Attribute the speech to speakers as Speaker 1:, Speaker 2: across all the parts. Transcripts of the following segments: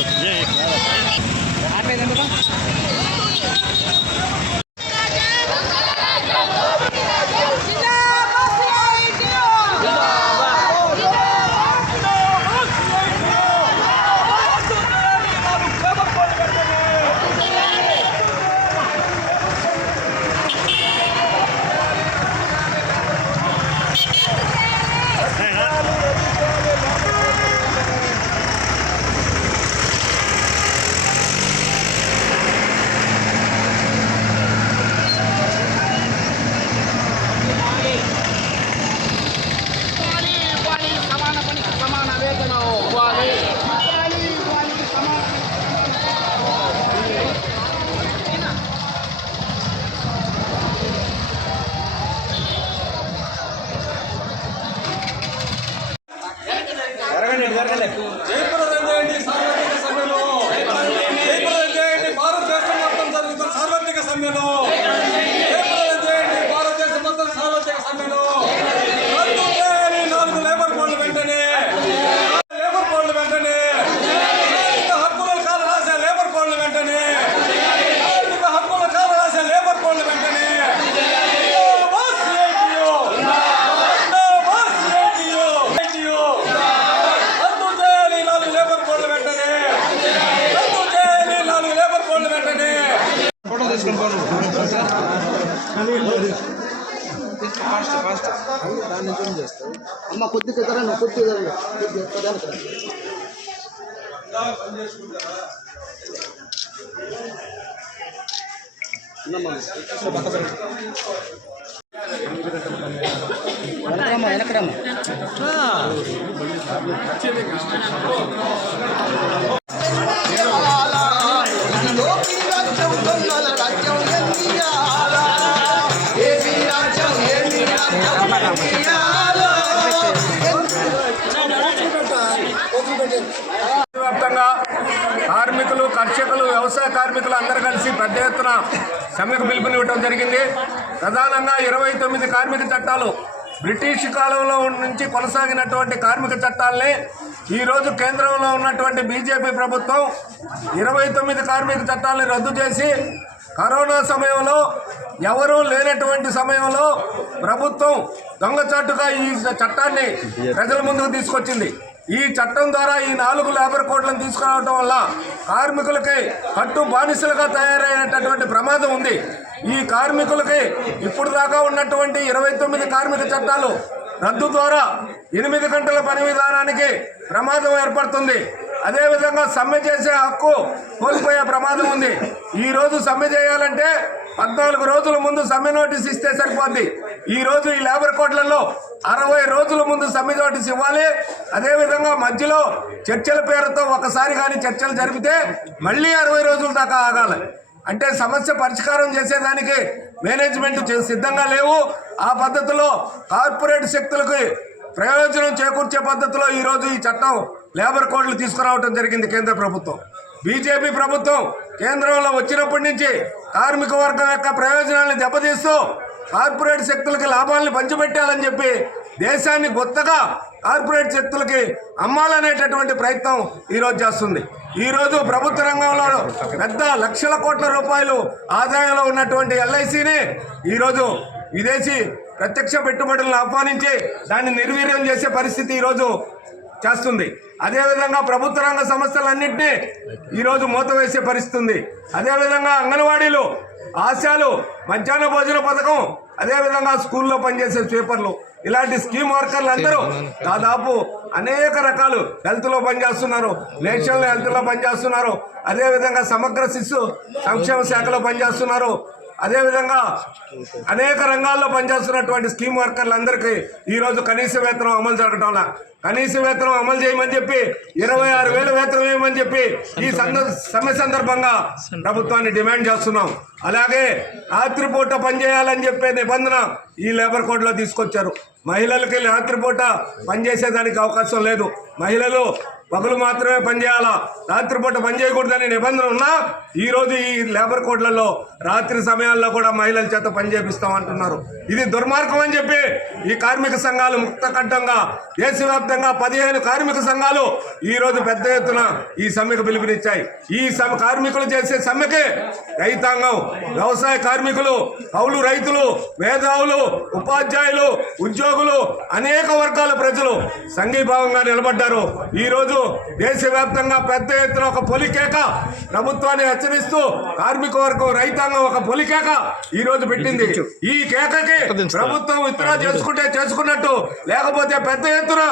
Speaker 1: ఇవ్వాలి,
Speaker 2: సార్వత్రిక
Speaker 3: అమ్మ కొద్దిగా జరగండి కొద్దిగా జరగండి కొద్దిగా ప్రధాన వెనకరమ్మా వెనకరమ్మా
Speaker 2: వ్యాప్తంగా కార్మికులు కర్షకులు వ్యవసాయ కార్మికులు అందరూ కలిసి పెద్ద ఎత్తున సమ్మెకు పిలుపునివ్వడం జరిగింది. ప్రధానంగా ఇరవై తొమ్మిది కార్మిక చట్టాలు బ్రిటిష్ కాలంలో నుంచి కొనసాగినటువంటి కార్మిక చట్టాలని ఈరోజు కేంద్రంలో ఉన్నటువంటి బీజేపీ ప్రభుత్వం ఇరవై తొమ్మిది కార్మిక చట్టాలను రద్దు చేసి కరోనా సమయంలో ఎవరూ లేనటువంటి సమయంలో ప్రభుత్వం దొంగచాటుగా ఈ చట్టాన్ని ప్రజల ముందుకు తీసుకొచ్చింది. ఈ చట్టం ద్వారా ఈ నాలుగు లేబర్ కోడ్లను తీసుకురావడం వల్ల కార్మికులకి కట్టు బానిసలుగా తయారైనటువంటి ప్రమాదం ఉంది. ఈ కార్మికులకి ఇప్పుడు దాకా ఉన్నటువంటి ఇరవై తొమ్మిది కార్మిక చట్టాలు రద్దు ద్వారా ఎనిమిది గంటల పని విధానానికి ప్రమాదం ఏర్పడుతుంది. అదేవిధంగా సమ్మె చేసే హక్కు కోల్పోయే ప్రమాదం ఉంది. ఈ రోజు సమ్మె చేయాలంటే పద్నాలుగు రోజుల ముందు సమ్మె నోటీస్ ఇస్తే సరిపోద్ది. ఈ రోజు ఈ లేబర్ కోడ్లలో అరవై రోజుల ముందు సమ్మె నోటీస్ ఇవ్వాలి. అదేవిధంగా మధ్యలో చర్చల పేరుతో ఒకసారి కానీ చర్చలు జరిపితే మళ్ళీ అరవై రోజుల దాకా ఆగాలి. అంటే సమస్య పరిష్కారం చేసేదానికి మేనేజ్మెంట్ సిద్ధంగా లేవు. ఆ పద్ధతిలో కార్పొరేట్ శక్తులకు ప్రయోజనం చేకూర్చే పద్ధతిలో ఈరోజు ఈ చట్టం లేబర్ కోడ్లు తీసుకురావడం జరిగింది కేంద్ర ప్రభుత్వం. బీజేపీ ప్రభుత్వం కేంద్రంలో వచ్చినప్పటి నుంచి కార్మిక వర్గం యొక్క ప్రయోజనాలను దెబ్బతీస్తూ కార్పొరేట్ శక్తులకి లాభాలను పంచిపెట్టాలని చెప్పి దేశాన్ని కొత్తగా కార్పొరేట్ శక్తులకి అమ్మాలనేటటువంటి ప్రయత్నం ఈరోజు చేస్తుంది. ఈరోజు ప్రభుత్వ రంగంలో పెద్ద లక్షల కోట్ల రూపాయలు ఆదాయంలో ఉన్నటువంటి ఎల్ఐసిని ఈరోజు విదేశీ ప్రత్యక్ష పెట్టుబడులను ఆహ్వానించి దాన్ని నిర్వీర్యం చేసే పరిస్థితి ఈరోజు చేస్తుంది. అదేవిధంగా ప్రభుత్వ రంగ సంస్థలన్నింటినీ ఈరోజు మూతవేసే పరిస్థితి ఉంది అదేవిధంగా అంగన్వాడీలు ఆశాలు మధ్యాహ్న భోజన పథకం అదేవిధంగా స్కూల్లో పనిచేసే స్వీపర్లు ఇలాంటి స్కీమ్ వర్కర్లు అందరూ దాదాపు అనేక రకాలు హెల్త్లో పనిచేస్తున్నారు నేషనల్ హెల్త్లో పనిచేస్తున్నారు అదేవిధంగా సమగ్ర శిశు సంక్షేమ శాఖలో పనిచేస్తున్నారు అదేవిధంగా అనేక రంగాల్లో పనిచేస్తున్నటువంటి స్కీమ్ వర్కర్లందరికీ ఈరోజు కనీస వేతనం అమలు జరగటంలా కనీస వేతనం అమలు చేయమని చెప్పి ఇరవై ఆరు వేల వేతనం వేయమని చెప్పి ఈ సమ్మె సందర్భంగా ప్రభుత్వాన్ని డిమాండ్ చేస్తున్నాం. అలాగే రాత్రిపూట పనిచేయాలని చెప్పే నిబంధన ఈ లేబర్ కోడ్లో తీసుకొచ్చారు. మహిళలకి రాత్రిపూట పనిచేసేదానికి అవకాశం లేదు. మహిళలు పగలు మాత్రమే పనిచేయాలా రాత్రిపూట పనిచేయకూడదని నిబంధన ఉన్నా ఈరోజు ఈ లేబర్ కోడ్లలో రాత్రి సమయాల్లో కూడా మహిళల చేత పనిచేపిస్తాం అంటున్నారు. ఇది దుర్మార్గం అని చెప్పి ఈ కార్మిక సంఘాలు ముక్తకడ్డంగా దేశవ్యాప్తంగా పదిహేను కార్మిక సంఘాలు ఈరోజు పెద్ద ఎత్తున ఈ సమ్మెకు పిలుపునిచ్చాయి. ఈ సమ్మె కార్మికులు చేసే సమ్మెకి రైతాంగం వ్యవసాయ కార్మికులు కౌలు రైతులు మేధావులు ఉపాధ్యాయులు ఉద్యోగులు అనేక వర్గాల ప్రజలు సంఘీభావంగా నిలబడ్డారు. ఈ రోజు దేశవ్యాప్తంగా పెద్ద ఎత్తున ఒక పొలికేక ప్రభుత్వాన్ని హెచ్చరిస్తూ కార్మిక వర్గం రైతాంగం ఒక పొలికేక ఈ రోజు పెట్టింది. ఈ కేకకి ప్రభుత్వం విత్డ్రా చేసుకుంటే చేసుకున్నట్టు లేకపోతే పెద్ద ఎత్తున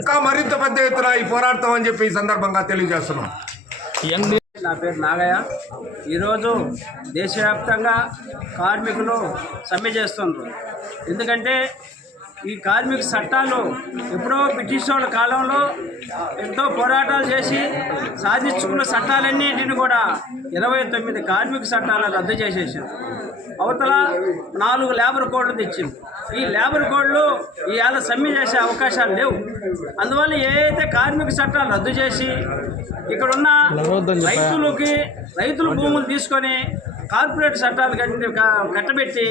Speaker 2: ఇంకా మరింత పెద్ద ఎత్తున ఈ పోరాడతాం అని చెప్పి ఈ సందర్భంగా తెలియజేస్తున్నాం.
Speaker 4: నా పేరు నాగయ్య. ఈరోజు దేశవ్యాప్తంగా కార్మికులు సమ్మె చేస్తున్నారు ఎందుకంటే ఈ కార్మిక చట్టాలు ఎప్పుడో బ్రిటిష్ వాళ్ళ కాలంలో ఎంతో పోరాటాలు చేసి సాధించుకున్న చట్టాలన్నింటిని కూడా ఇరవై తొమ్మిది కార్మిక చట్టాలను రద్దు చేసేసారు అవతల నాలుగు లేబర్ కోడ్లు తెచ్చింది ఈ లేబర్ కోడ్లు ఇవాళ సమ్మె చేసే అవకాశాలు లేవు. అందువల్ల ఏ అయితే కార్మిక చట్టాలు రద్దు చేసి ఇక్కడున్న రైతులకి రైతుల భూములు తీసుకొని కార్పొరేట్ చట్టాలు కట్టి కట్టబెట్టి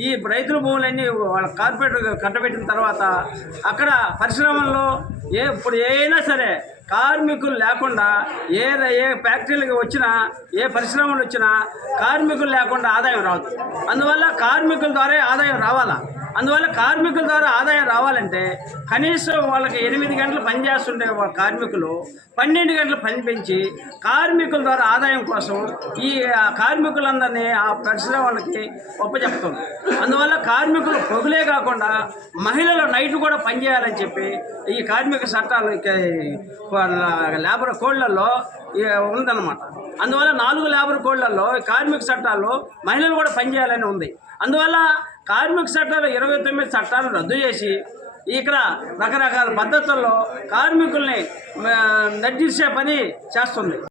Speaker 4: ఈ రైతుల భూములన్నీ వాళ్ళ కార్పొరేట్ కట్టబెట్టిన తర్వాత అక్కడ పరిశ్రమల్లో ఏ ఇప్పుడు ఏదైనా సరే కార్మికులు లేకుండా ఏ ఏ ఫ్యాక్టరీలకు వచ్చినా ఏ పరిశ్రమలు వచ్చినా కార్మికులు లేకుండా ఆదాయం రావద్దు. అందువల్ల కార్మికుల ద్వారా ఆదాయం రావాలా? అందువల్ల కార్మికుల ద్వారా ఆదాయం రావాలంటే కనీసం వాళ్ళకి ఎనిమిది గంటలు పని చేస్తుండే వాళ్ళ కార్మికులు పన్నెండు గంటలు పని పెంచి కార్మికుల ద్వారా ఆదాయం కోసం ఈ కార్మికులందరినీ ఆ పరిశ్రమ వాళ్ళకి ఒప్పచెప్తుంది అందువల్ల కార్మికులు పొగులే కాకుండా మహిళలు నైట్ కూడా పనిచేయాలని చెప్పి ఈ కార్మిక చట్టాలు లేబర్ కోడ్లలో ఉందన్నమాట. అందువల్ల నాలుగు లేబర్ కోడ్లలో కార్మిక చట్టాల్లో మహిళలు కూడా పనిచేయాలని ఉంది. అందువల్ల కార్మిక చట్టాలు ఇరవై తొమ్మిది చట్టాలు రద్దు చేసి ఇక్కడ రకరకాల పద్ధతుల్లో కార్మికుల్ని ఆ, నటించే పని చేస్తుంది.